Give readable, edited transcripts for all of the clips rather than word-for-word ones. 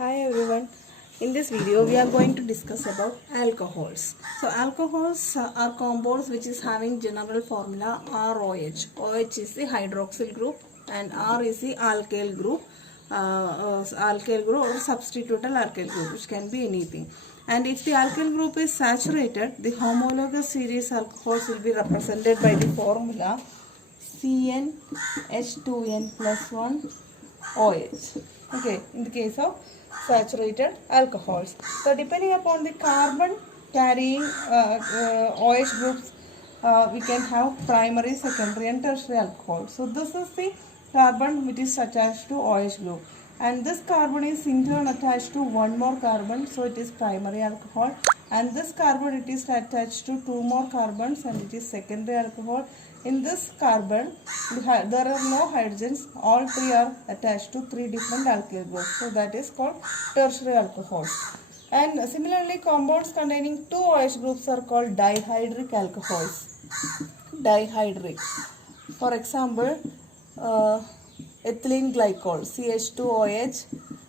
Hi everyone. In this video we are going to discuss about alcohols. So alcohols are compounds which is having general formula ROH. OH is the hydroxyl group and R is the alkyl group. Alkyl group or substitutable alkyl group, which can be anything. And if the alkyl group is saturated, the homologous series alcohols will be represented by the formula CnH2n plus 1 OH. Okay, in the case of saturated alcohols. So depending upon the carbon carrying OH groups, we can have primary, secondary and tertiary alcohol. So this is the carbon which is attached to OH group, and this carbon is in turn attached to one more carbon, so it is primary alcohol, and this carbon it is attached to two more carbons and it is secondary alcohol. In this carbon there are no hydrogens, all three are attached to three different alkyl groups, so that is called tertiary alcohol. And similarly, compounds containing two OH groups are called dihydric alcohols. Dihydric, for example, ethylene glycol, CH2OH,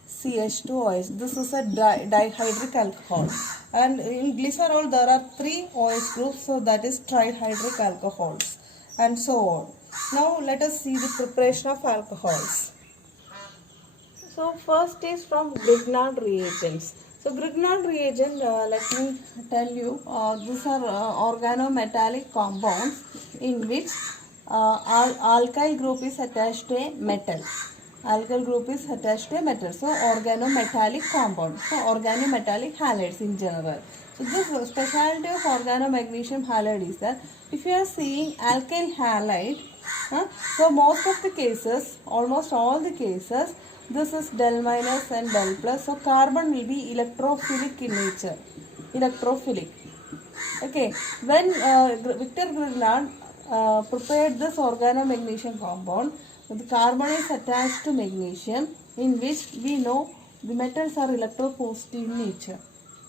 CH2OH. This is a dihydric alcohol. And in glycerol there are three OH groups, so that is trihydric alcohols, and so on. Now let us see the preparation of alcohols. So first is from Grignard reagents. So Grignard reagent, let me tell you, these are organometallic compounds in which alkyl group is attached to a metal. Alkyl group is attached to a metal. So organometallic compound. So organometallic halides in general. So this specialty of organomagnesium halide is that if you are seeing alkyl halide, so most of the cases, almost all the cases, this is del minus and del plus. So carbon will be electrophilic in nature. Electrophilic. Okay. When Victor Grignard prepared this organomagnesium compound, the carbon is attached to magnesium, in which we know the metals are electropositive in nature.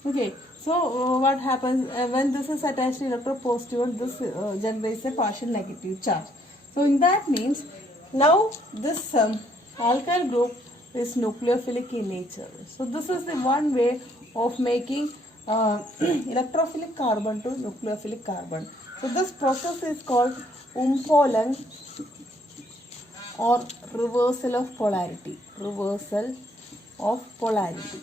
Okay. So what happens when this is attached to electropositive? This generates a partial negative charge. So in that means now this alkyl group is nucleophilic in nature. So this is the one way of making electrophilic carbon to nucleophilic carbon. So this process is called Umpolang or reversal of polarity. Reversal of polarity.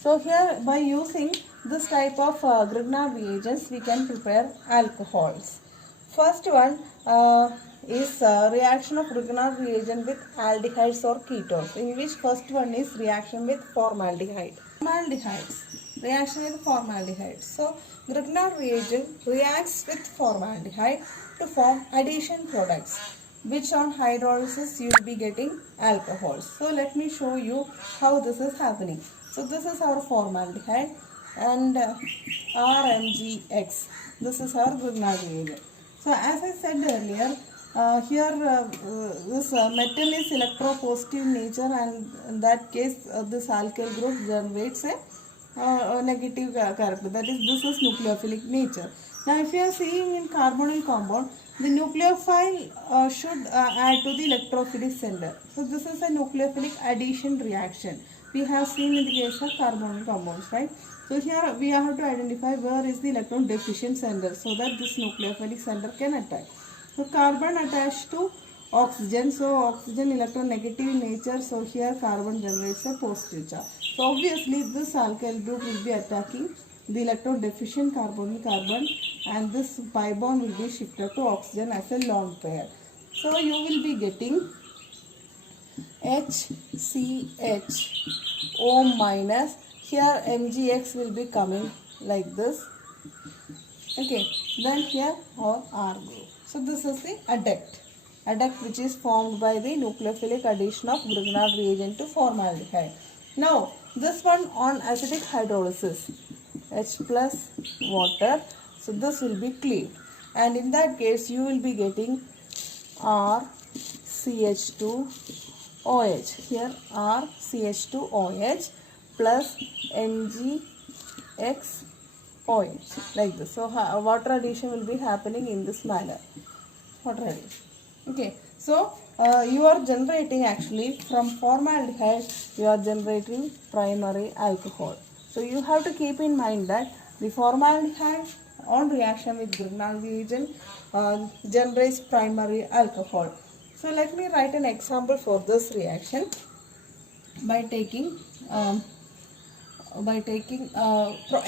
So here by using this type of Grignard reagents we can prepare alcohols. First one is reaction of Grignard reagent with aldehydes or ketones, in which first one is reaction with formaldehyde. Formaldehydes. Reaction with formaldehyde. So Grignard reagent reacts with formaldehyde to form addition products, which on hydrolysis you will be getting alcohols. So let me show you how this is happening. So this is our formaldehyde and RMGX. This is our Grignard reagent. So as I said earlier, here this metal is electropositive in nature, and in that case this alkyl group generates a negative character, that is, this is nucleophilic nature. Now if you are seeing in carbonyl compound, the nucleophile should add to the electrophilic center. So this is a nucleophilic addition reaction we have seen in the case of carbonyl compounds, right? So here we have to identify where is the electron deficient center, so that this nucleophilic center can attack. So carbon attached to oxygen, so oxygen electron negative in nature, so here carbon generates a positive charge. So obviously this alkyl group will be attacking the electron deficient carbonyl carbon, and this pi bond will be shifted to oxygen as a lone pair. So you will be getting HCHO minus. Here MgX will be coming like this. Okay, then here our R group. So this is the adduct. Adduct which is formed by the nucleophilic addition of Grignard reagent to formaldehyde. Now this one on acidic hydrolysis, H plus water. So this will be cleaved, and in that case you will be getting RCH2OH. Here RCH2OH plus NgXOH, like this. So water addition will be happening in this manner. Water addition. Okay. So you are generating actually from formaldehyde, you are generating primary alcohol. So you have to keep in mind that the formaldehyde on reaction with Grignard reagent generates primary alcohol. So let me write an example for this reaction by taking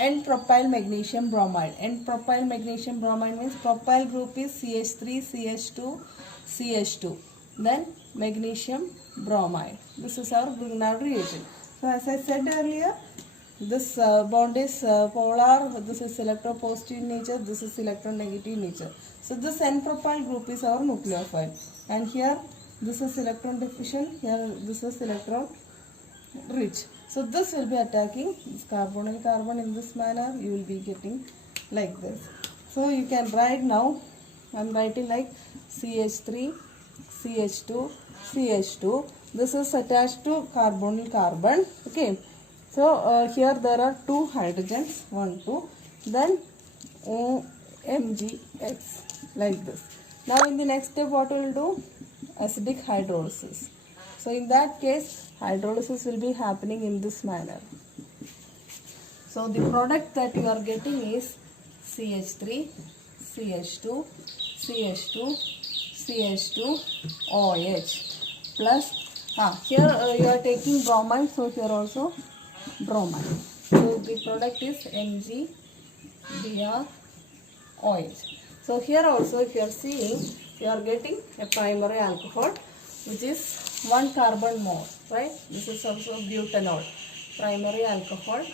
N-propyl magnesium bromide. N-propyl magnesium bromide means propyl group is CH3, CH2, CH2. Then magnesium bromide. This is our Grignard reagent. So as I said earlier, this bond is polar, this is electropositive in nature, this is electronegative in nature. So this N-propyl group is our nucleophile. And here this is electron deficient, here this is electron rich. So this will be attacking this carbonyl carbon in this manner. You will be getting like this. So you can write now. I am writing like CH3, CH2, CH2. This is attached to carbonyl carbon. Okay. So here there are two hydrogens, 1, 2. Then MgX like this. Now in the next step, what we will do? Acidic hydrolysis. So in that case, hydrolysis will be happening in this manner. So the product that you are getting is CH3, CH2, CH2, CH2, OH plus here you are taking bromide, so here also bromide. So the product is MgBrOH. So here also, if you are seeing, you are getting a primary alcohol, which is 1 carbon more, right? This is also butanol, primary alcohol,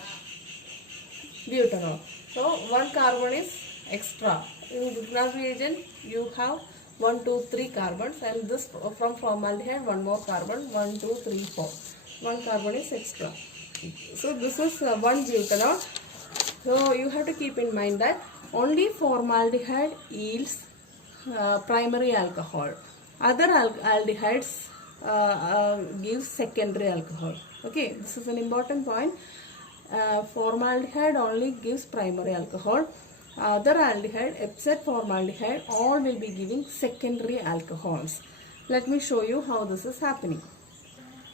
butanol. So 1 carbon is extra. In Grignard reagent, you have 1, 2, 3 carbons, and this from formaldehyde 1 more carbon, 1, 2, 3, 4. 1 carbon is extra. So this is 1 butanol. So you have to keep in mind that only formaldehyde yields primary alcohol. Other aldehydes give secondary alcohol. Okay, this is an important point. Formaldehyde only gives primary alcohol. Other aldehyde except formaldehyde all will be giving secondary alcohols. Let me show you how this is happening.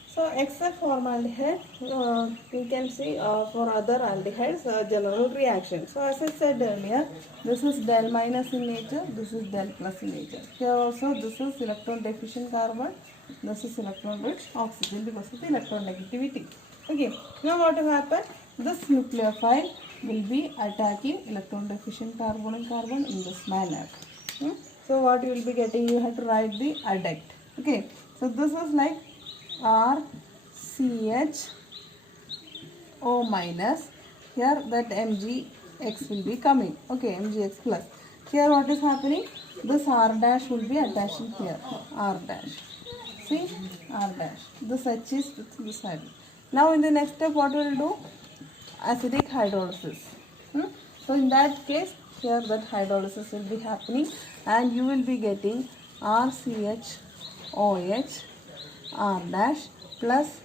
So except formaldehyde, you can see for other aldehydes general reaction. So as I said earlier, this is del minus in nature, this is del plus in nature. Here also this is electron deficient carbon, this is electron rich oxygen because of the electron negativity. Okay, now what will happen? This nucleophile will be attacking electron deficient carbonyl carbon in this manner. So what you will be getting, you have to write the adduct. Okay, so this is like RCHO minus. Here that MgX will be coming. Okay, MgX plus. Here what is happening? This R dash will be attaching here. R dash. See? R dash. This H is with this side. Now in the next step, what we will do? Acidic hydrolysis. So in that case, here that hydrolysis will be happening and you will be getting RCHOH R dash plus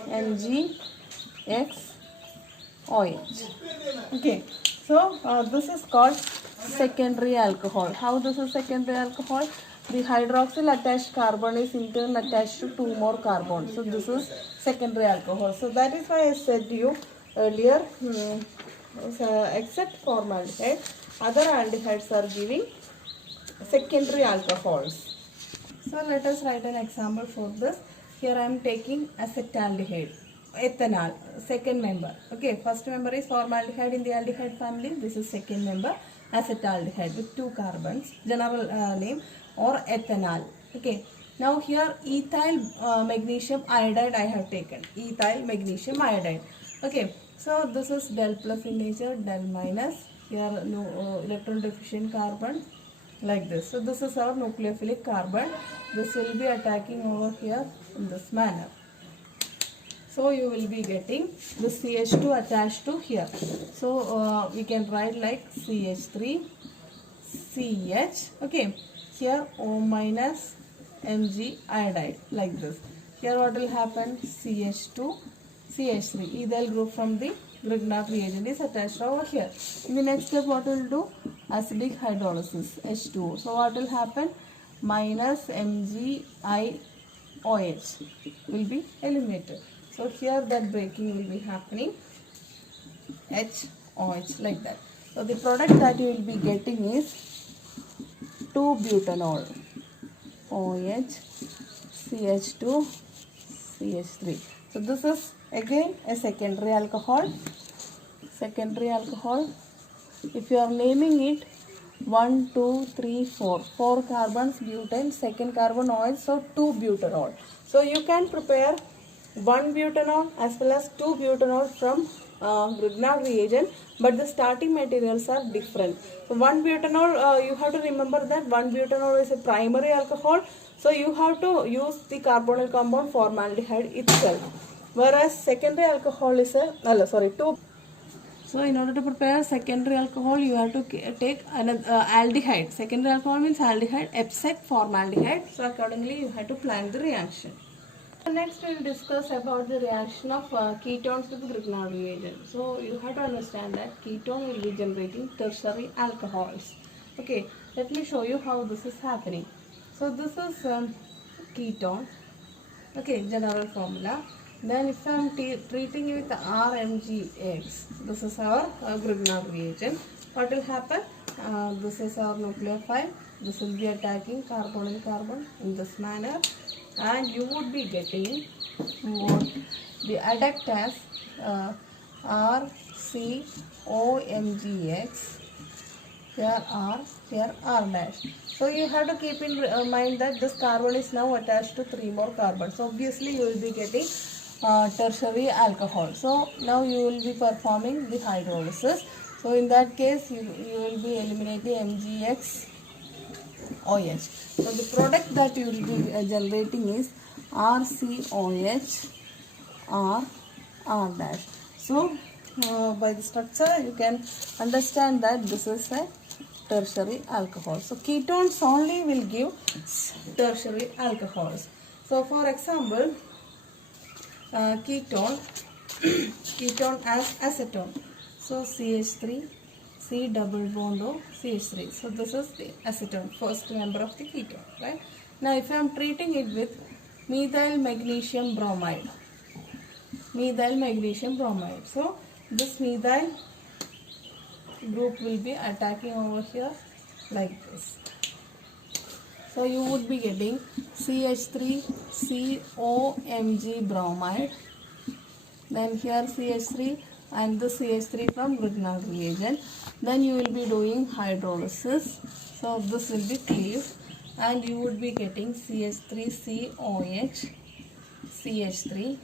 MgXOH. Okay, so this is called secondary alcohol. How this is secondary alcohol? The hydroxyl attached carbon is in turn attached to 2 more carbons. So this is secondary alcohol. So that is why I said to you earlier, except formaldehyde, other aldehydes are giving secondary alcohols. So let us write an example for this. Here I am taking acetaldehyde, ethanol, second member. Okay, first member is formaldehyde in the aldehyde family. This is second member, acetaldehyde with 2 carbons, general name, or ethanol. Okay, now here ethyl magnesium iodide I have taken. Ethyl magnesium iodide. Okay, so this is del plus in nature, del minus. Here no electron deficient carbon. Like this. So this is our nucleophilic carbon. This will be attacking over here in this manner. So you will be getting the CH2 attached to here. So we can write like CH3, CH. Okay. Here O minus Mg iodide like this. Here what will happen? CH2, CH3. Ethyl group from the Grignard reagent is attached over here. In the next step, what will do? Acidic hydrolysis, H2O. So what will happen? minus MgIOH will be eliminated. So here that breaking will be happening, HOH, like that. So the product that you will be getting is 2-butanol, OH, CH2, CH3. So this is again a secondary alcohol. If you are naming it 1, 2, 3, 4, 4 carbons butane, second carbon OH, so 2-butanol. So you can prepare 1-butanol as well as 2-butanol from Grignard reagent, but the starting materials are different. So 1-butanol, you have to remember that 1-butanol is a primary alcohol, so you have to use the carbonyl compound formaldehyde itself, whereas secondary alcohol is a 2. So in order to prepare secondary alcohol, you have to take another aldehyde. Secondary alcohol means aldehyde, EPSEC, formaldehyde. So accordingly, you have to plan the reaction. Next, we will discuss about the reaction of ketones with Grignard reagent. So you have to understand that ketone will be generating tertiary alcohols. Okay, let me show you how this is happening. So this is ketone. Okay, general formula. Then if I am treating it with RMgX, this is our Grignard reagent. What will happen? This is our nucleophile. This will be attacking carbonyl carbon in this manner, and you would be getting what the adduct as RCOMgX. Here R, here R dash. So you have to keep in mind that this carbon is now attached to 3 more carbons. So obviously you will be getting tertiary alcohol. So now you will be performing the hydrolysis. So in that case you will be eliminating MgX OH. So the product that you will be generating is RCOH R dash. So by the structure you can understand that this is a tertiary alcohol. So ketones only will give tertiary alcohols. So for example, ketone as acetone. So CH3, C double bond O, CH3. So this is the acetone, first member of the ketone, right? Now if I am treating it with methyl magnesium bromide. So this methyl group will be attacking over here like this. So you would be getting CH3COMg bromide, then here CH3 and the CH3 from Grignard reagent. Then you will be doing hydrolysis. So this will be cleaved and you would be getting CH3COH, CH3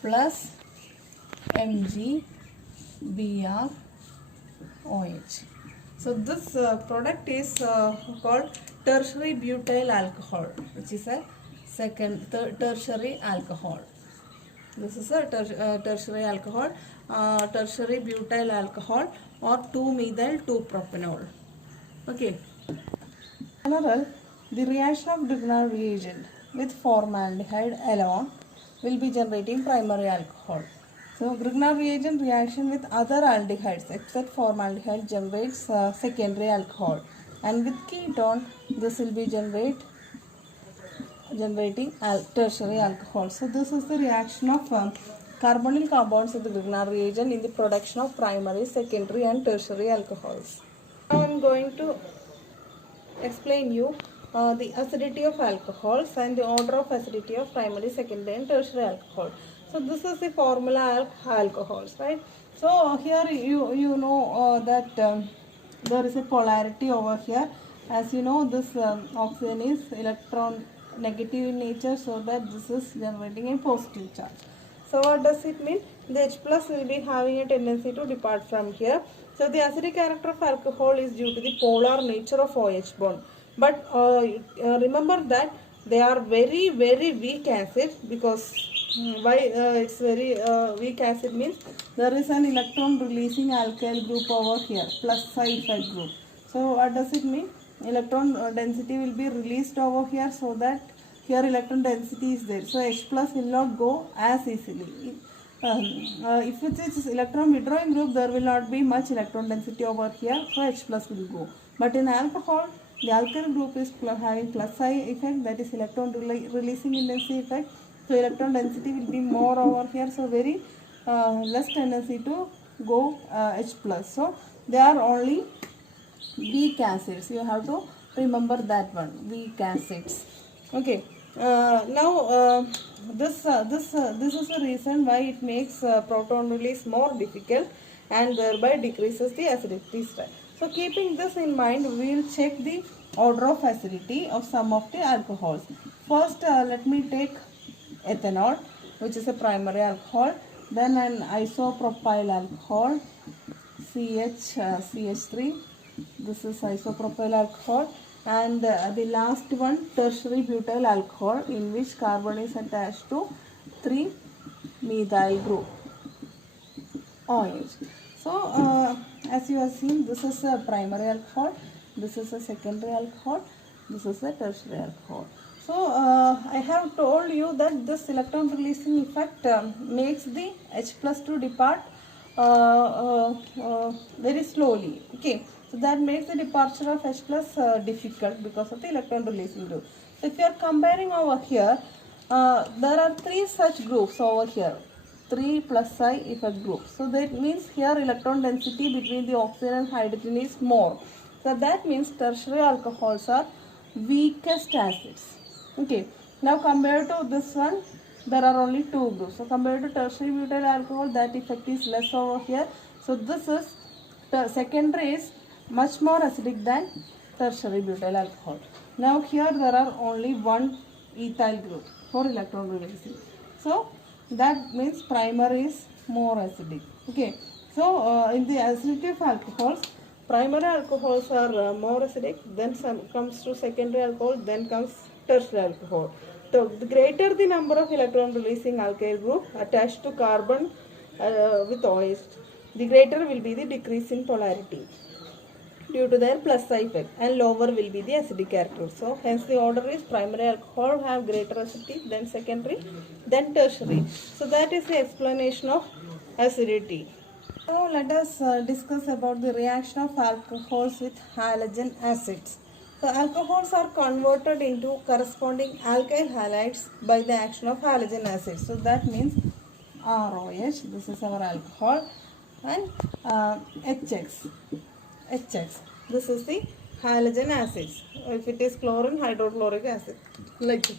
plus MgBrOH. So this product is called tertiary butyl alcohol, which is a tertiary alcohol. This is a tertiary alcohol, tertiary butyl alcohol or 2-methyl-2-propanol. Okay. In general, the reaction of Grignard reagent with formaldehyde alone will be generating primary alcohol. So Grignard reagent reaction with other aldehydes except formaldehyde generates secondary alcohol, and with ketone this will be generating tertiary alcohol. So this is the reaction of carbonyl compounds with the Grignard reagent in the production of primary, secondary and tertiary alcohols. Now I am going to explain you the acidity of alcohols and the order of acidity of primary, secondary and tertiary alcohol. So this is the formula of alcohols, right? So here you know that there is a polarity over here. As you know, this oxygen is electron negative in nature, so that this is generating a positive charge. So what does it mean? The H plus will be having a tendency to depart from here. So the acidic character of alcohol is due to the polar nature of OH bond. But remember that they are very weak acid, because why it's very weak acid means there is an electron releasing alkyl group over here, plus side group. So what does it mean? Electron density will be released over here, so that here electron density is there. So H plus will not go as easily. If it is electron withdrawing group, there will not be much electron density over here, so H plus will go. But in alcohol, The alkyl group is having plus I effect, that is electron releasing intensity effect. So electron density will be more over here, so very less tendency to go H plus. So they are only weak acids. You have to remember that one, weak acids. Okay. Now this is the reason why it makes proton release more difficult and thereby decreases the acidity strength. So keeping this in mind, we will check the order of acidity of some of the alcohols. First, let me take ethanol, which is a primary alcohol. Then an isopropyl alcohol, CH3. This is isopropyl alcohol. And the last one, tertiary butyl alcohol, in which carbon is attached to 3-methyl group, OH. So as you have seen, this is a primary alcohol, this is a secondary alcohol, this is a tertiary alcohol. So I have told you that this electron releasing effect makes the H plus to depart very slowly. Okay, so that makes the departure of H plus difficult because of the electron releasing group. So if you are comparing over here, there are 3 such groups over here, 3 plus I effect groups. So that means here electron density between the oxygen and hydrogen is more. So that means tertiary alcohols are weakest acids. Okay, now compared to this one, there are only 2 groups. So compared to tertiary butyl alcohol, that effect is less over here. So this is, the secondary is much more acidic than tertiary butyl alcohol. Now here there are only 1 ethyl group for electron releasing. So that means primary is more acidic. Okay, so in the acidity of alcohols, primary alcohols are more acidic, then comes to secondary alcohol, then comes tertiary alcohol. So the greater the number of electron releasing alkyl group attached to carbon with OH, the greater will be the decrease in polarity due to their plus I effect, and lower will be the acidic character. So hence the order is primary alcohol have greater acidity, then secondary, then tertiary. So that is the explanation of acidity. Now let us discuss about the reaction of alcohols with halogen acids. So alcohols are converted into corresponding alkyl halides by the action of halogen acids. So that means ROH, this is our alcohol, and HX, this is the halogen acids. If it is chlorine, hydrochloric acid, like it.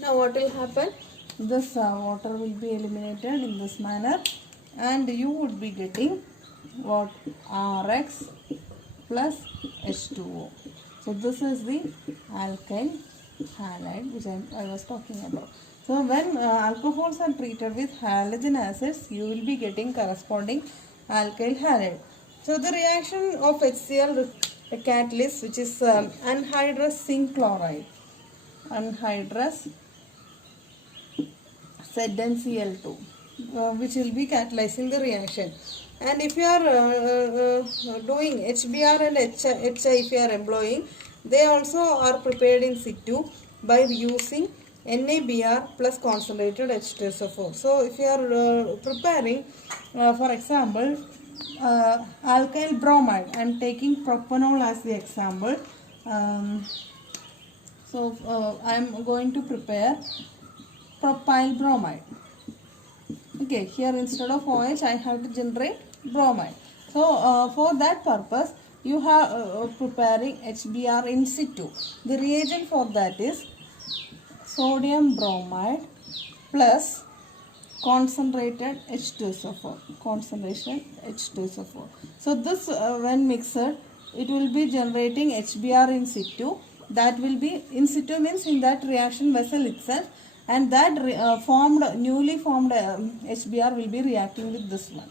Now what will happen? This water will be eliminated in this manner, and you would be getting what? RX plus H2O. So this is the alkyl halide which I was talking about. So when alcohols are treated with halogen acids, you will be getting corresponding alkyl halide. So the reaction of HCl with a catalyst, which is anhydrous zinc chloride, anhydrous ZnCl2, which will be catalyzing the reaction. And if you are doing HBr and HI, if you are employing, they also are prepared in situ by using NaBr plus concentrated H2SO4. So if you are preparing, for example, alkyl bromide, I am taking propanol as the example. I am going to prepare propyl bromide. Okay, here instead of OH I have to generate bromide. So for that purpose you have preparing HBr in situ. The reagent for that is sodium bromide plus concentrated H2SO4, concentration H2SO4. So this when mixed, it will be generating HBr in situ. That will be in situ means in that reaction vessel itself, and that newly formed HBr will be reacting with this one.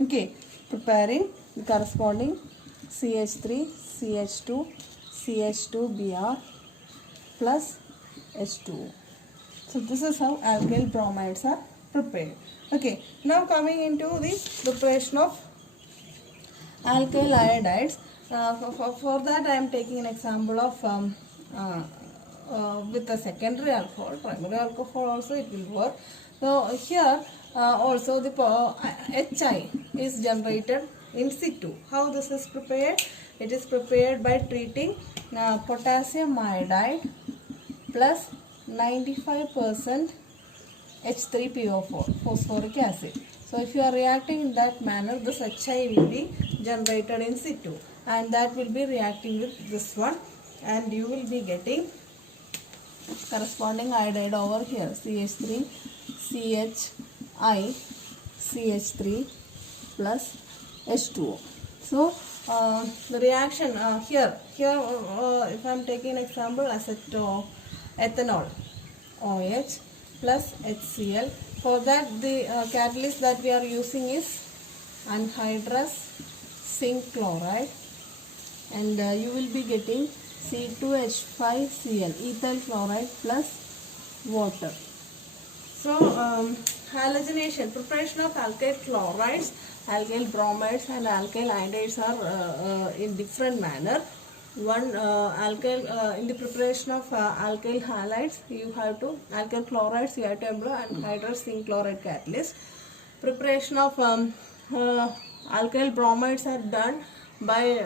Okay, preparing the corresponding CH3, CH2, CH2Br plus H2O. So this is how alkyl bromides are prepared. Okay, now coming into the preparation of alkyl iodides. For that I am taking an example of with a secondary alcohol. Primary alcohol also it will work. So here also the HI is generated in situ. How this is prepared? It is prepared by treating potassium iodide plus 95% H3PO4, phosphoric acid. So if you are reacting in that manner, this HI will be generated in situ, and that will be reacting with this one, and you will be getting corresponding iodide over here, CH3, CHI, CH3 plus H2O. So the reaction here if I am taking an example, ethanol OH plus HCl. For that, the catalyst that we are using is anhydrous zinc chloride, and you will be getting C2H5Cl, ethyl chloride plus water. So halogenation, preparation of alkyl chlorides, alkyl bromides and alkyl iodides are in different manner. One alkyl in the preparation of alkyl halides, you have to alkyl chlorides, you have to employ anhydrous zinc chloride catalyst. Preparation of alkyl bromides are done by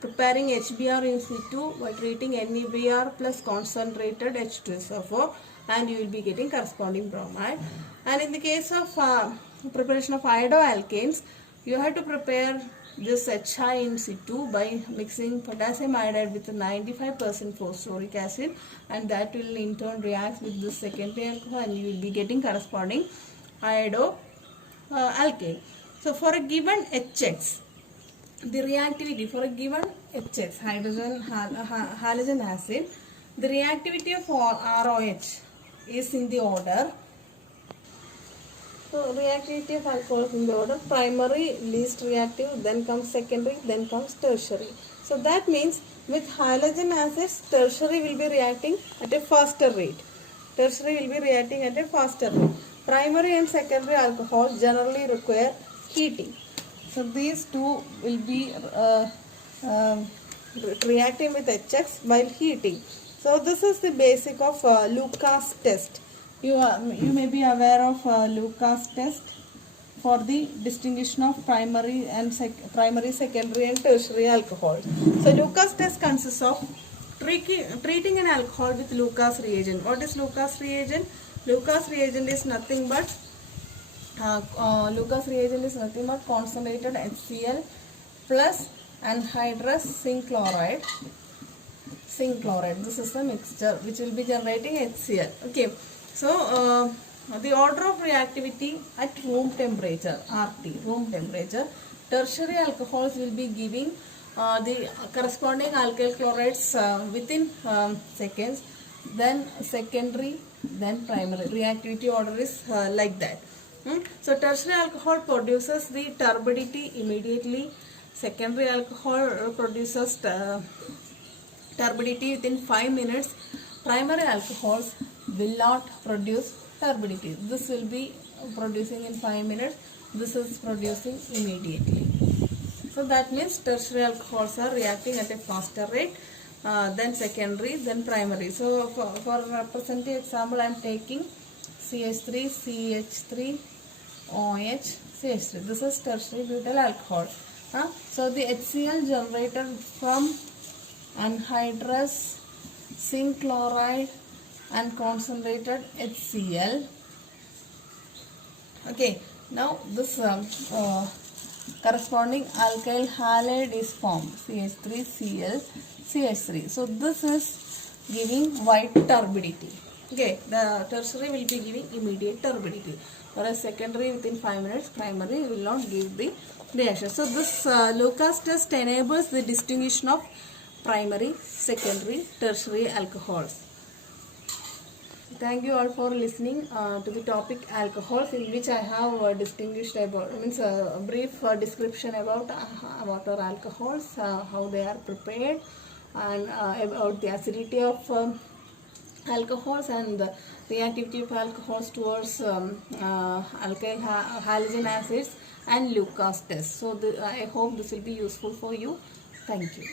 preparing HBr in situ by treating NeBr plus concentrated H2SO4, and you will be getting corresponding bromide. And in the case of preparation of iodoalkanes, you have to prepare this HI in situ by mixing potassium iodide with 95% phosphoric acid, and that will in turn react with the secondary alcohol, and you will be getting corresponding iodoalkane. So for a given HX, the reactivity for a given HX, halogen acid, the reactivity of ROH is in the order. So reactivity of alcohol is in the order primary, least reactive, then comes secondary, then comes tertiary. So that means with halogen acids, tertiary will be reacting at a faster rate. Tertiary will be reacting at a faster rate. Primary and secondary alcohols generally require heating. So these two will be reacting with HX while heating. So this is the basic of Lucas test. You may be aware of Lucas test for the distinguishing of primary, secondary and tertiary alcohol. So Lucas test consists of treating an alcohol with Lucas reagent. What is Lucas reagent? Lucas reagent is nothing but concentrated HCl plus anhydrous zinc chloride. This is the mixture which will be generating HCl. Okay. So the order of reactivity at room temperature, RT, room temperature, tertiary alcohols will be giving the corresponding alkyl chlorides within seconds, then secondary, then primary. Reactivity order is like that. So tertiary alcohol produces the turbidity immediately. Secondary alcohol produces turbidity within 5 minutes. Primary alcohols will not produce turbidity. This will be producing in 5 minutes. This is producing immediately. So that means tertiary alcohols are reacting at a faster rate than secondary, then primary. So for representative example, I am taking CH3, CH3, OH, CH3. This is tertiary butyl alcohol. So the HCl generated from anhydrous zinc chloride and concentrated HCl. Okay, now this corresponding alkyl halide is formed, CH3Cl, CH3. So this is giving white turbidity. Okay, the tertiary will be giving immediate turbidity, whereas secondary within 5 minutes, primary will not give the reaction. So this Lucas test enables the distinguishing of primary, secondary, tertiary alcohols. Thank you all for listening to the topic alcohols, in which I have distinguished about, a brief description about what are alcohols, how they are prepared, and about the acidity of alcohols and the reactivity of alcohols towards alkyl halogen acids and Lucas test. So I hope this will be useful for you. Thank you.